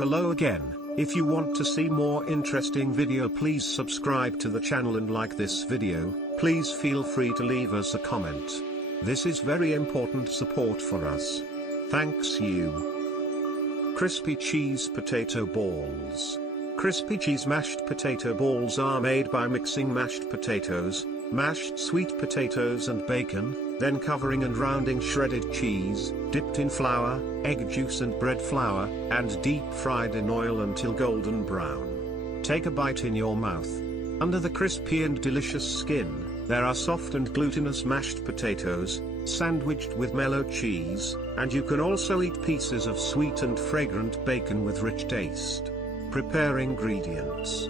Hello again. If you want to see more interesting video, please subscribe to the channel and like this video. Please feel free to leave us a comment. This is very important support for us. Thanks you. Crispy cheese potato balls. Crispy cheese mashed potato balls are made by mixing mashed potatoes, mashed sweet potatoes and bacon, then covering and rounding shredded cheese, dipped in flour, egg juice and bread flour, and deep fried in oil until golden brown. Take a bite in your mouth. Under the crispy and delicious skin, there are soft and glutinous mashed potatoes, sandwiched with mellow cheese, and you can also eat pieces of sweet and fragrant bacon with rich taste. Prepare ingredients.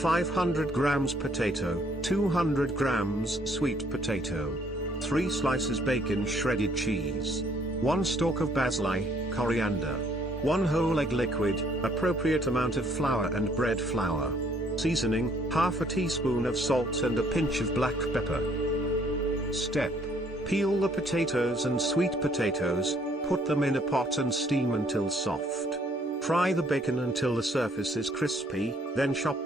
500 grams potato, 200 grams sweet potato, 3 slices bacon, shredded cheese, 1 stalk of basili, coriander, 1 whole egg liquid, appropriate amount of flour and bread flour. Seasoning, half a teaspoon of salt and a pinch of black pepper. Step: peel the potatoes and sweet potatoes, put them in a pot and steam until soft. Fry the bacon until the surface is crispy, then chop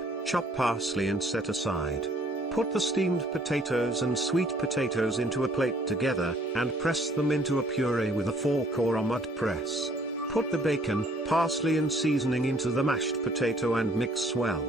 parsley and set aside. Put the steamed potatoes and sweet potatoes into a plate together, and press them into a puree with a fork or a mud press. Put the bacon, parsley and seasoning into the mashed potato and mix well.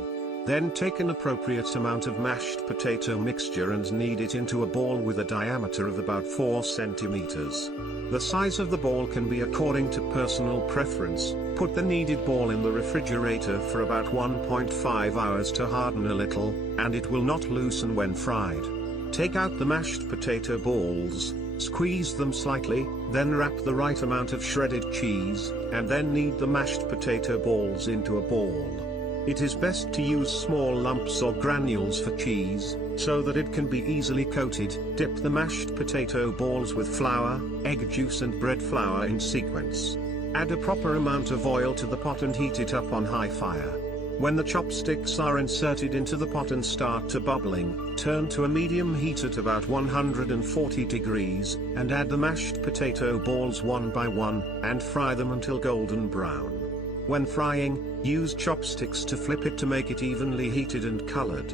Then take an appropriate amount of mashed potato mixture and knead it into a ball with a diameter of about 4 centimeters. The size of the ball can be according to personal preference. Put the kneaded ball in the refrigerator for about 1.5 hours to harden a little, and it will not loosen when fried. Take out the mashed potato balls, squeeze them slightly, then wrap the right amount of shredded cheese, and then knead the mashed potato balls into a ball. It is best to use small lumps or granules for cheese, so that it can be easily coated. Dip the mashed potato balls with flour, egg juice and bread flour in sequence. Add a proper amount of oil to the pot and heat it up on high fire. When the chopsticks are inserted into the pot and start to bubbling, turn to a medium heat at about 140 degrees, and add the mashed potato balls one by one, and fry them until golden brown. When frying, use chopsticks to flip it to make it evenly heated and colored.